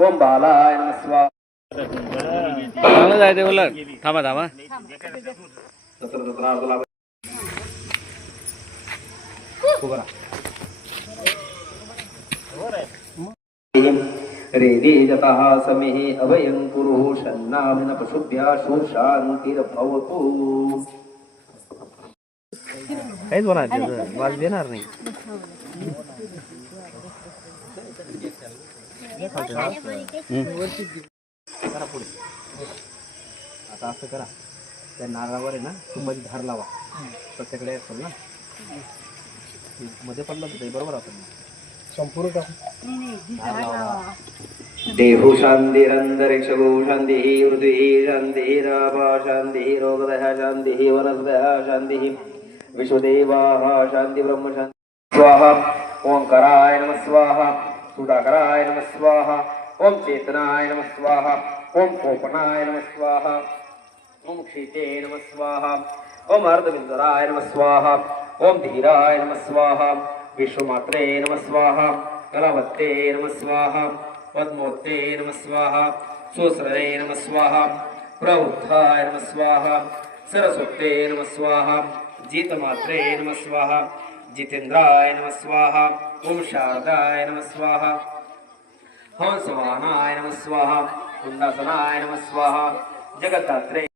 ओम बालाय नमः स्वाहा। चांगलं जायचं उलट थांबा थांबा। रेदे जतः समिः अभयं कुरु शन्नामिन पशुभ्याशु शान्तिर्भवतु काहीच होणार वाज देणार नाही. करा पुढे आता असं करा त्या नारळावर आहे ना तुपाची धार लावा प्रत्येकडे असेल ना मध्ये पडलं तर ते बरोबर आपण. संपूर्ण देहु शान्तिरन्तरिक्षगो हृदय शांती राभा शांती रोगदः शांती वनस्पतः शांती विश्वदेवाः शांती ब्रह्म शांती स्वाहा ओङ्कराय नमः स्वाहा सुधाकराय नमः स्वाहा ॐ चेतनाय नमः स्वाहा ॐ कोपनाय नमः स्वाहा ॐ क्षिते नमः स्वाहा ॐ अर्धबिन्दुराय नमः स्वाहा ॐ धीराय नमः स्वाहा विश्वमात्रे नमः स्वाहा कलावत्ते नमः स्वाहा पद्मोत्ते नमः स्वाहा सुस्ररे नमः स्वाहा प्रबुद्धाय नमः स्वाहा सरस्वते नमः स्वाहा जितमात्रे नमः स्वाहा जितेन्द्राय नमः स्वाहा। ॐ शारदाय नमः स्वाहा। हंसवाहनाय नमः स्वाहा। कुण्डासनाय नमः स्वाहा। जगद्धात्रे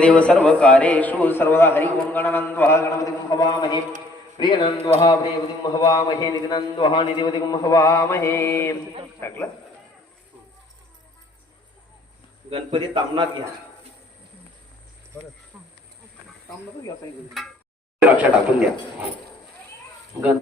देव सर्व कार्येषु सर्वदा हरि ओं गणनन्द्वः गणपतिं हवामहे प्रियनन्द्वः प्रियपतिं हवामहे निधिनन्द्वः निधिपतिं हवामहे टाकलं? गणपती तामनात घ्या. द्राक्ष टाकून द्या. गण